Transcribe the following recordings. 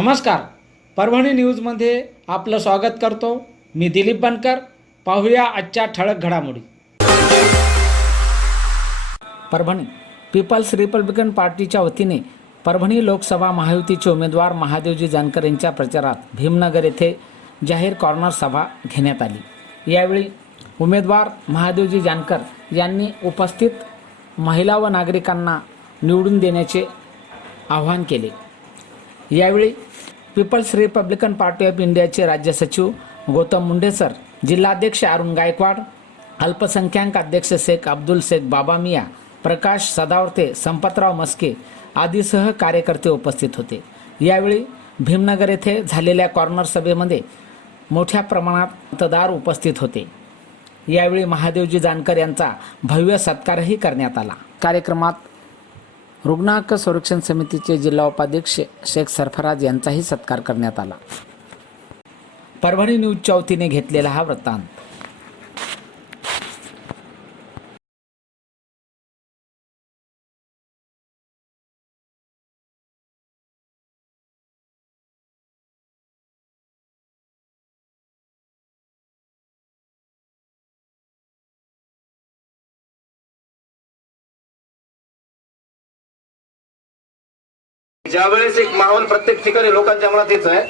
नमस्कार. परभणी न्यूजमध्ये आपलं स्वागत करतो. मी दिलीप बनकर. पाहूया आजच्या ठळक घडामोडी. परभणी पीपल्स रिपब्लिकन पार्टीच्या वतीने परभणी लोकसभा महायुतीचे उमेदवार महादेवजी जानकर यांच्या प्रचारात भीमनगर येथे जाहीर कॉर्नर सभा घेण्यात आली. यावेळी उमेदवार महादेवजी जानकर यांनी उपस्थित महिला व नागरिकांना निवडून देण्याचे आवाहन केले. यावेळी पीपल्स रिपब्लिकन पार्टी ऑफ इंडियाचे राज्य सचिव गौतम मुंडेसर जिल्हाध्यक्ष अरुण गायकवाड अल्पसंख्याक अध्यक्ष शेख अब्दुल शेख बाबा मिया प्रकाश सदावर्ते संपतराव मस्के आदीसह कार्यकर्ते उपस्थित होते. यावेळी भीमनगर येथे झालेल्या कॉर्नर सभेमध्ये मोठ्या प्रमाणात मतदार उपस्थित होते. यावेळी महादेवजी जानकर यांचा भव्य सत्कारही करण्यात आला. कार्यक्रमात रुग्ण हक्क संरक्षण समितीचे जिल्हा उपाध्यक्ष शेख सरफराज यांचाही सत्कार करण्यात आला. परभणी न्यूजच्या वतीने घेतलेला हा वृत्तांत. ज्यावेळेस एक माहोल प्रत्येक ठिकाणी लोकांच्या मनात येत आहे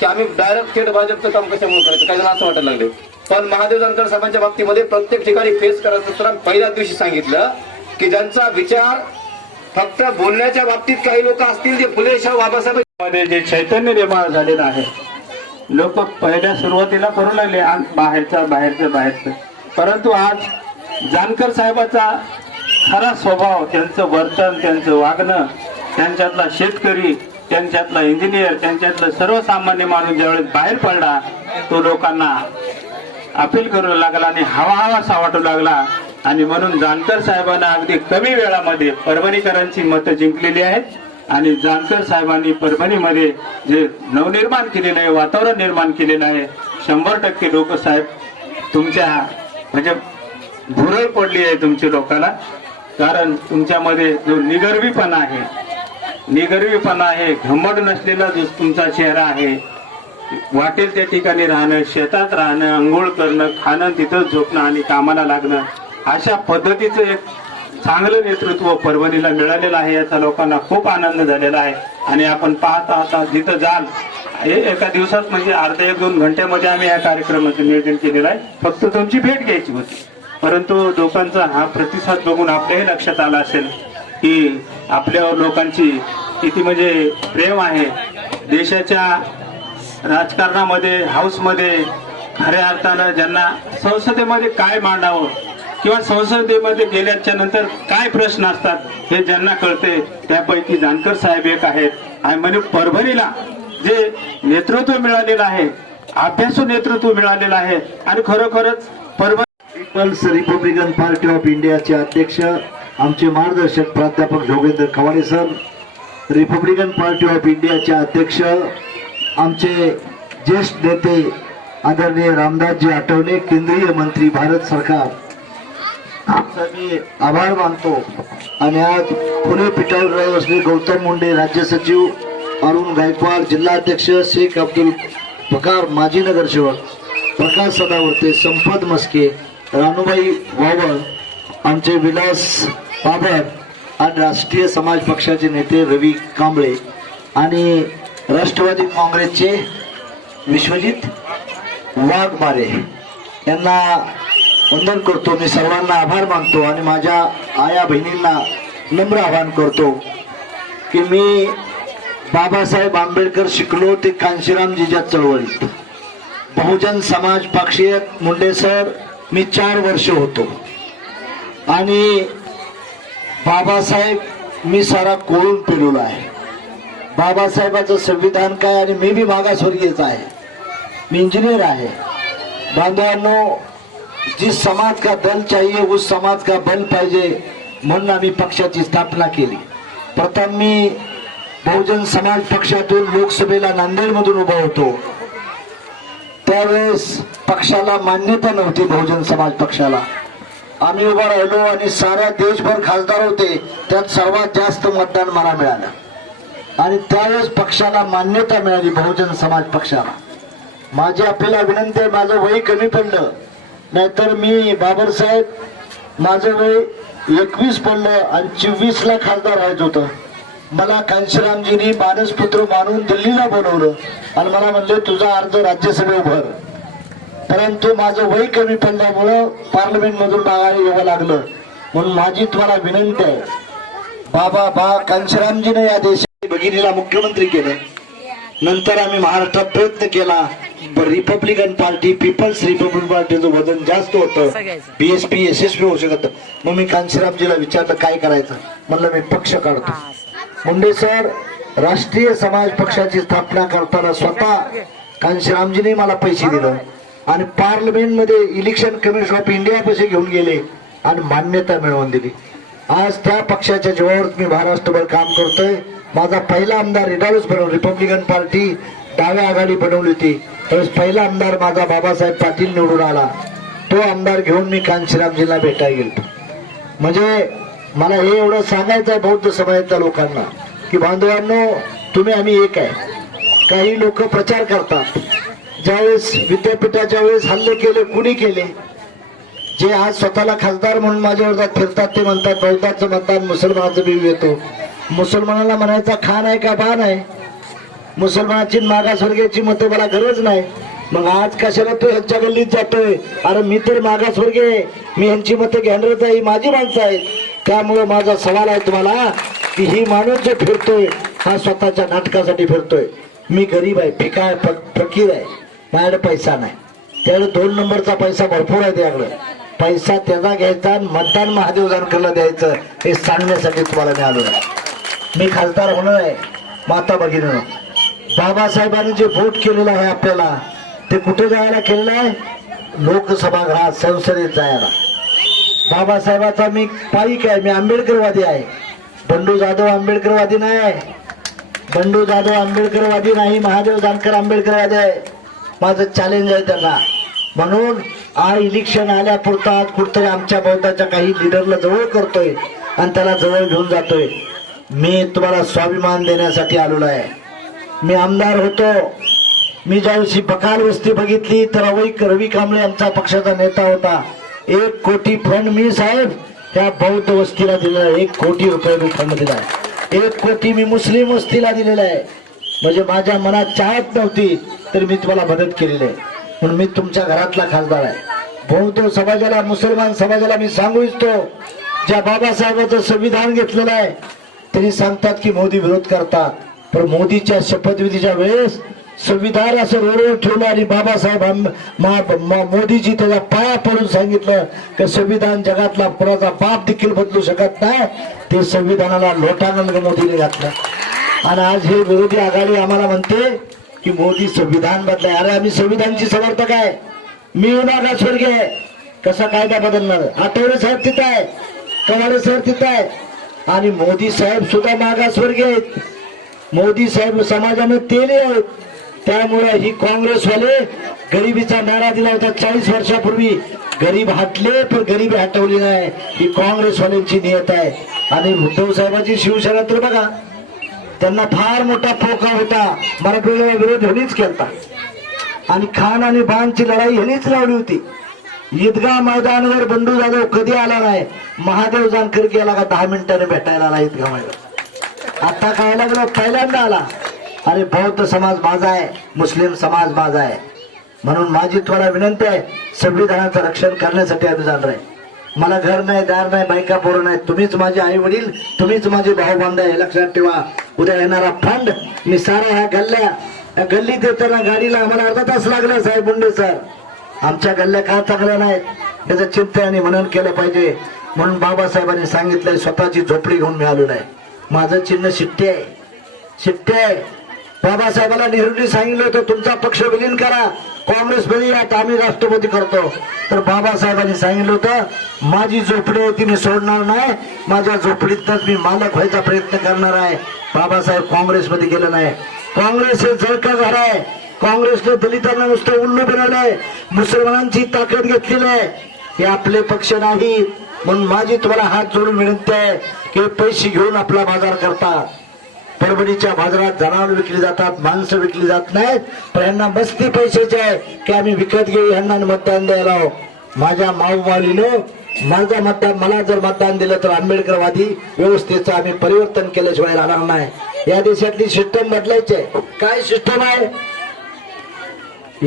की आम्ही डायरेक्ट थेट भाजपचं काम कशामुळे करायचं? काही जण असं वाटायला लागले. पण महादेव जानकर साहेबांच्या बाबतीमध्ये प्रत्येक ठिकाणी फेस करायचं तर आम्ही पहिल्याच दिवशी सांगितलं की ज्यांचा विचार फक्त बोलण्याच्या बाबतीत काही लोक असतील जे फुले शाह बाबासाहेब जे चैतन्य निर्माण झालेलं आहे लोक पहिल्या सुरुवातीला करू लागले आज बाहेरचा बाहेरचं बाहेरचं. परंतु आज जानकर साहेबाचा खरा स्वभाव त्यांचं वर्तन त्यांचं वागणं त्यांच्यातला शेतकरी त्यांच्यातला इंजिनियर त्यांच्यातलं सर्वसामान्य माणूस ज्यावेळेस बाहेर पडला तो लोकांना अपील करू लागला आणि हवा हवासा वाटू लागला. आणि म्हणून जानकर साहेबांना अगदी कमी वेळामध्ये परभणीकरांची मतं जिंकलेली आहेत. आणि जानकर साहेबांनी परभणीमध्ये जे नवनिर्माण केलेलं आहे वातावरण निर्माण केलेलं आहे शंभर टक्के लोक साहेब तुमच्या म्हणजे भुरळ पडली आहे तुमच्या लोकांना कारण तुमच्यामध्ये जो निगर्वीपणा आहे निगर्वीपणा आहे घमड नसलेला जो तुमचा चेहरा आहे. वाटेल त्या ठिकाणी राहणं शेतात राहणं आंघोळ करणं खाणं तिथंच झोपणं आणि कामाला लागणं अशा पद्धतीचं एक चांगलं नेतृत्व परभणीला मिळालेलं आहे याचा लोकांना खूप आनंद झालेला आहे. आणि आपण पाहता आता जिथं जाल हे एका दिवसात म्हणजे अर्धा एक दोन घंट्यामध्ये आम्ही या कार्यक्रमाचं नियोजन केलेलं आहे. फक्त तुमची भेट घ्यायची होती. परंतु लोकांचा हा प्रतिसाद बघून आपल्याही लक्षात आला असेल की आपल्यावर लोकांची किती म्हणजे प्रेम आहे. देशाच्या राजकारणामध्ये हाऊसमध्ये खऱ्या अर्थानं ज्यांना संसदेमध्ये काय मांडावं किंवा संसदेमध्ये गेल्याच्यानंतर काय प्रश्न असतात हे ज्यांना कळते त्यापैकी जानकर साहेब एक आहेत. आणि म्हणजे परभणीला जे नेतृत्व मिळालेलं आहे अभ्यासू नेतृत्व मिळालेलं आहे आणि खरोखरच Parbhani people's republican party of इंडियाचे अध्यक्ष आमचे मार्गदर्शक प्राध्यापक Jogendra Kawade sir republican party of इंडियाचे अध्यक्ष आमचे ज्येष्ठ नेते आदरणीय रामदासजी आठवले केंद्रीय मंत्री भारत सरकार. आमचा मी आभार मानतो. आणि आज पुणे पिठावर राहत असलेले गौतम मुंडे राज्य सचिव अरुण गायकवाड जिल्हाध्यक्ष शेख अब्दुल पकार माजी नगरसेवक प्रकाश सदावर्ते संपत मस्के रानूबाई वावळ आमचे विलास बाबर आणि राष्ट्रीय समाज पक्षाचे नेते रवी कांबळे आणि राष्ट्रवादी काँग्रेसचे विश्वजित वाघमारे. यांना वंदन करतो. मी सर्वांना आभार मानतो आणि माझ्या आया बहिणींना नम्र आवाहन करतो की मी बाबासाहेब आंबेडकर शिकलो ते कांशीरामजीच्या चळवळीत. बहुजन समाज पक्षीय मुंडे सर मी चार वर्ष होतो. आणि बाबासाहेब मी सारा कोळून पेलेलो आहे. बाबासाहेबाचं संविधान काय आणि मी बी मागासवर्गीयच आहे. मी इंजिनियर आहे. बांधवांनो जिस समाज का दल चाहिए उस समाज का बल पाहिजे म्हणून आम्ही पक्षाची स्थापना केली. प्रथम मी बहुजन समाज पक्षातून लोकसभेला नांदेडमधून उभा होतो. त्यावेळेस पक्षाला मान्यता नव्हती बहुजन समाज पक्षाला. आम्ही उभा राहिलो आणि साऱ्या देशभर खासदार होते. त्यात सर्वात जास्त मतदान मला मिळालं. आणि त्यावेळेस पक्षाला मान्यता मिळाली बहुजन समाज पक्षाला. माझी आपल्याला विनंती आहे माझं वय कमी पडलं. नाहीतर मी बाबरसाहेब माझं वय एकवीस पडलं आणि चोवीसला खासदार व्हायचं होतं. मला कांशीरामजींनी मानसपुत्र मानून दिल्लीला बोलवलं आणि मला म्हणजे तुझा अर्ज राज्यसभेवर भर. परंतु माझं वय कमी पडल्यामुळं पार्लमेंट मधून माघारी यावं लागलं. म्हणून माझी तुम्हाला विनंती आहे. बाबा बा कांशीरामजीने या देशात भगिनीला मुख्यमंत्री केलं. नंतर आम्ही महाराष्ट्रात प्रयत्न केला. रिपब्लिकन पार्टी पीपल्स रिपब्लिकन पार्टीचं वजन जास्त होतं. बीएसपी यशस्वी होऊ शकत. मग मी कांशीरामजीला विचारलं काय करायचं? म्हणलं मी पक्ष काढतो. मुंडे सर राष्ट्रीय समाज पक्षाची स्थापना करताना स्वतः कांशीरामजीने मला पैसे दिलं. आणि पार्लमेंटमध्ये इलेक्शन कमिशन ऑफ इंडिया पैसे घेऊन गेले आणि मान्यता मिळवून दिली. आज त्या पक्षाच्या जीवावर मी महाराष्ट्रभर काम करतोय. माझा पहिला आमदार रिडाऊस बनवून रिपब्लिकन पार्टी डाव्या आघाडी बनवली होती. त्यावेळेस पहिला आमदार माझा बाबासाहेब पाटील निवडून आला. तो आमदार घेऊन मी कांशीरामजीला भेटायला गेलो. म्हणजे मला हे एवढं सांगायचं आहे बौद्ध समाजातल्या लोकांना की बांधवांनो तुम्ही आम्ही एक आहे. काही लोक प्रचार करतात. ज्यावेळेस विद्यापीठाच्या वेळेस हल्ले केले कुणी केले जे आज स्वतःला खासदार म्हणून माझ्या वर्गात फिरतात ते म्हणतात बौद्धाचं मतदान मुसलमानाचं बी येतो. मुसलमानाला म्हणायचा खान आहे का बाण आहे? मुसलमानाची मागासवर्गीयाची मतं मला गरज नाही. मग आज कशाला तो ह्यांच्या गल्लीत जातोय? अरे मी तर मागासवर्गीय आहे. मी यांची मतं घेणारच आहे ही माझी माणसं आहेत. त्यामुळं माझा सवाल आहे तुम्हाला की ही माणूस जो फिरतोय हा स्वतःच्या नाटकासाठी फिरतोय. मी गरीब आहे फिका आहे फकीर आहे. माझ्याकडे पैसा नाही. त्याकडे दोन नंबरचा पैसा भरपूर आहे त्याकडे. पैसा त्याचा घ्यायचा मतदान महादेव जानकरला द्यायचं हे सांगण्यासाठी तुम्हाला मी आलो मी खासदार होणार आहे माता भगिनीनं. बाबासाहेबांनी जे वोट केलेलं आहे आपल्याला ते कुठे जायला केलेलं आहे? लोकसभागृहात संसदेत जायला. बाबासाहेबाचा मी पाईक आहे मी आंबेडकरवादी आहे. बंडू जाधव आंबेडकरवादी नाही आहे. बंडू जाधव आंबेडकरवादी नाही महादेव जानकर आंबेडकरवादी आहे. माझं चॅलेंज आहे त्यांना. म्हणून आ इलेक्शन आल्यापुरता कुठतरी आमच्या बौद्धाच्या काही लिडरला जवळ करतोय आणि त्याला जवळ घेऊन जातोय. मी तुम्हाला स्वाभिमान देण्यासाठी आलेलो आहे. मी आमदार होतो. मी ज्यावेळी बकाल वस्ती बघितली तर रवी रवी कांबळे आमचा पक्षाचा नेता होता. एक कोटी फंड मी साहेब त्या बौद्ध वस्तीला दिलेला आहे. एक कोटी रुपये मी फंड दिला आहे एक कोटी मी मुस्लिम वस्तीला दिलेला आहे. म्हणजे माझ्या मनात चाहत नव्हती तर मी तुम्हाला मदत केलेली आहे. म्हणून मी तुमच्या घरातला खासदार आहे. बहुतेक समाजाला मुसलमान समाजाला मी सांगू इच्छितो ज्या बाबासाहेबांचं संविधान घेतलेलं आहे त्यांनी सांगतात की मोदी विरोध करतात. पण मोदीच्या शपथविधीच्या वेळेस संविधान असं रोडवर ठेवलं आणि बाबासाहेब मोदीजी त्याचा पाया पडून सांगितलं की संविधान जगातला कुणाचा बाप देखील बदलू शकत नाही. ते संविधानाला लोटानंद मोदीने घातलं. आणि आज हे विरोधी आघाडी आम्हाला म्हणते की मोदी संविधान बदलाय. अरे आम्ही संविधानची समर्थक आहे. मी मागासवर्गीय आहे कसा कायदा बदलणार? आठवडे साहेब तिथं आहे. कवाडे साहेब तिथं आहे. आणि मोदी साहेब सुद्धा मागासवर्गीय आहेत. मोदी साहेब समाजाने तेले आहेत. त्यामुळे ही काँग्रेसवाले गरिबीचा नारा दिला होता चाळीस वर्षापूर्वी. गरीब हटले पण गरीबी हटवली नाही. ही काँग्रेसवाल्यांची नियत आहे. आणि उद्धव साहेबांची शिवसेना तर बघा. त्यांना फार मोठा फोका होता. मराठवाड्याला विरोध ह्यांनीच केलता. आणि खान आणि बाणची लढाई ह्यांनीच लावली होती. ईदगाह मैदानावर बंडू जाधव कधी आला नाही? महादेव जानकर गेला का दहा मिनिटाने भेटायला आला ईदगाह मैदान? आता काय लागलं? पहिल्यांदा आला. अरे बौद्ध समाज माझा आहे मुस्लिम समाज माझा आहे. म्हणून माझी थोडा विनंती आहे संविधानाचं रक्षण करण्यासाठी आम्ही जाणार आहे मला घर नाही दार नाही बायका पोरं नाही. तुम्हीच माझे आई वडील तुम्हीच माझे भाऊ बांधा हे लक्षात ठेवा. उद्या येणारा फंड मी सारा ह्या गल्ल्या गल्ली देताना गाडीला आम्हाला अर्धा तास लागला साहेब मुंडे सर. आमच्या गल्ल्या का चांगल्या नाहीत? याचं चिंतन आणि मनन केलं पाहिजे. म्हणून बाबासाहेबांनी सांगितलंय स्वतःची झोपडी घेऊन मिळालो नाही माझं चिन्ह शिट्टे आहे. शिट्टे आहे. बाबासाहेबांना नेहरूंनी सांगितलं होतं तुमचा पक्ष विलीन करा. काँग्रेस मध्ये आता आम्ही राष्ट्रपती करतो. तर बाबासाहेबांनी सांगितलं होतं माझी झोपडी होती मी सोडणार नाही. माझ्या झोपडीतच मी मालक व्हायचा प्रयत्न करणार आहे. बाबासाहेब काँग्रेसमध्ये गेलं नाही. काँग्रेस हे जळका घर आहे. काँग्रेसने दलितांना नुसतं उल्लू बनवलंय. मुसलमानांची ताकद घेतलेली आहे. हे आपले पक्ष नाही. म्हणून माझी तुम्हाला हात जोडून विनंती आहे की पैसे घेऊन आपला बाजार करतात परभणीच्या बाजारात जनावर विकली जातात माणसं विकली जात नाहीत पण यांना मस्ती पैशाचे आहे की आम्ही विकत घेऊ यांना मतदान द्यायला माझ्या माऊमालीनं माझा मतदान मला जर मतदान दिलं तर आंबेडकरवादी व्यवस्थेचं आम्ही परिवर्तन केल्याशिवाय राहणार नाही. या देशातली सिस्टम बदलायची आहे. काय सिस्टम आहे?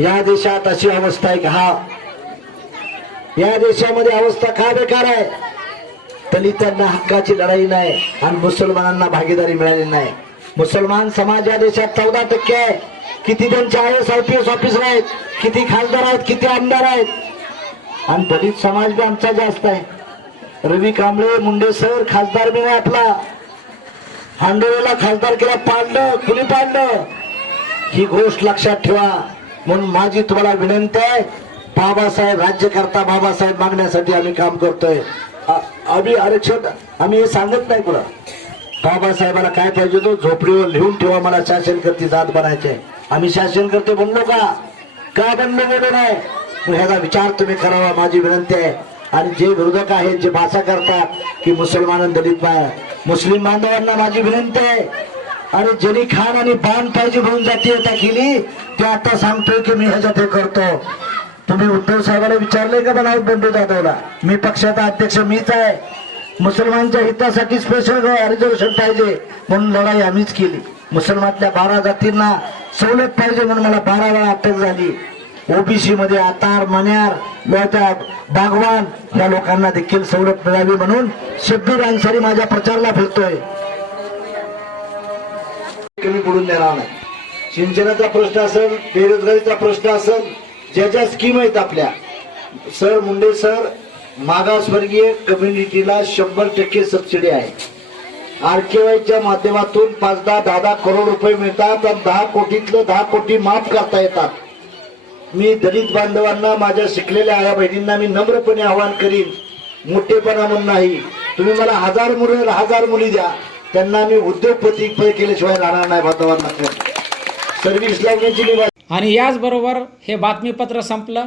या देशात अशी अवस्था आहे की हा या देशामध्ये अवस्था का बेकार आहे? दलितांना हक्काची लढाई नाही आणि मुसलमानांना भागीदारी मिळाली नाही. मुसलमान समाज या देशात चौदा टक्के आहे. किती त्यांचे I S I P S officer आहेत किती खासदार आहेत किती आमदार आहेत. आणि दलित समाज बी आमचा जास्त आहे. रवी कांबळे मुंडे सर खासदार बी नाही आपला. हांडोळेला खासदार केला पाडलं कुणी पाडलं ही गोष्ट लक्षात ठेवा. म्हणून माझी तुम्हाला विनंती आहे बाबासाहेब राज्यकर्ता बाबासाहेब मागण्यासाठी आम्ही काम करतोय. आम्ही आरक्षण आम्ही हे सांगत नाही कुणा बाबासाहेबाला काय पाहिजे तो झोपडीवर लिहून ठेवा मला शासनकर्ती जात बनायचे. आम्ही शासन करते बनलो का? का बनलो गेलो नाही ह्याचा विचार तुम्ही करावा माझी विनंती आहे. आणि जे विरोधक आहेत जे भाषा करतात की मुसलमान दलित मुस्लिम बांधवांना माझी विनंती आहे. आणि जनी खान आणि बाण पाहिजे म्हणून जातीयता केली ते आता सांगतोय की मी ह्याच्यात हे करतो. तुम्ही उद्धव साहेबाला विचारलंय का मला बंडू जाधवला? मी पक्षाचा अध्यक्ष मीच आहे. मुसलमानच्या हितासाठी स्पेशल रिझर्वेशन पाहिजे म्हणून लढाई आम्हीच केली. मुसलमानच्या बारा जातींना सवलत पाहिजे म्हणून मला बारा वेळा अटक झाली. ओबीसी मध्ये आतार मन्यार लोटा बागवान या लोकांना देखील सवलत मिळावी म्हणून शब्बीर अन्सारी माझ्या प्रचारला फिरतोय. कमी पडून देणार नाही. सिंचनाचा प्रश्न असेल बेरोजगारीचा प्रश्न असेल ज्या ज्या स्कीम आहेत आपल्या. सर मुंडे सर मागासवर्गीय कम्युनिटीला शंभर टक्के सबसिडी आहे. आरकेवायच्या माध्यमातून पाच दहा दहा दहा करोड रुपये मिळतात आणि दहा कोटीतलं दहा कोटी माफ करता येतात. मी दलित बांधवांना माझ्या शिकलेल्या आया बहिणींना मी नम्रपणे आवाहन करीन मोठेपणा म्हणून नाही तुम्ही मला हजार मुलं हजार मुली द्या. त्यांना मी उद्योगपती केल्याशिवाय राहणार नाही बांधवांना. सर्व्हिस लावण्याची आणि याचबरोबर हे बातमीपत्र संपलं.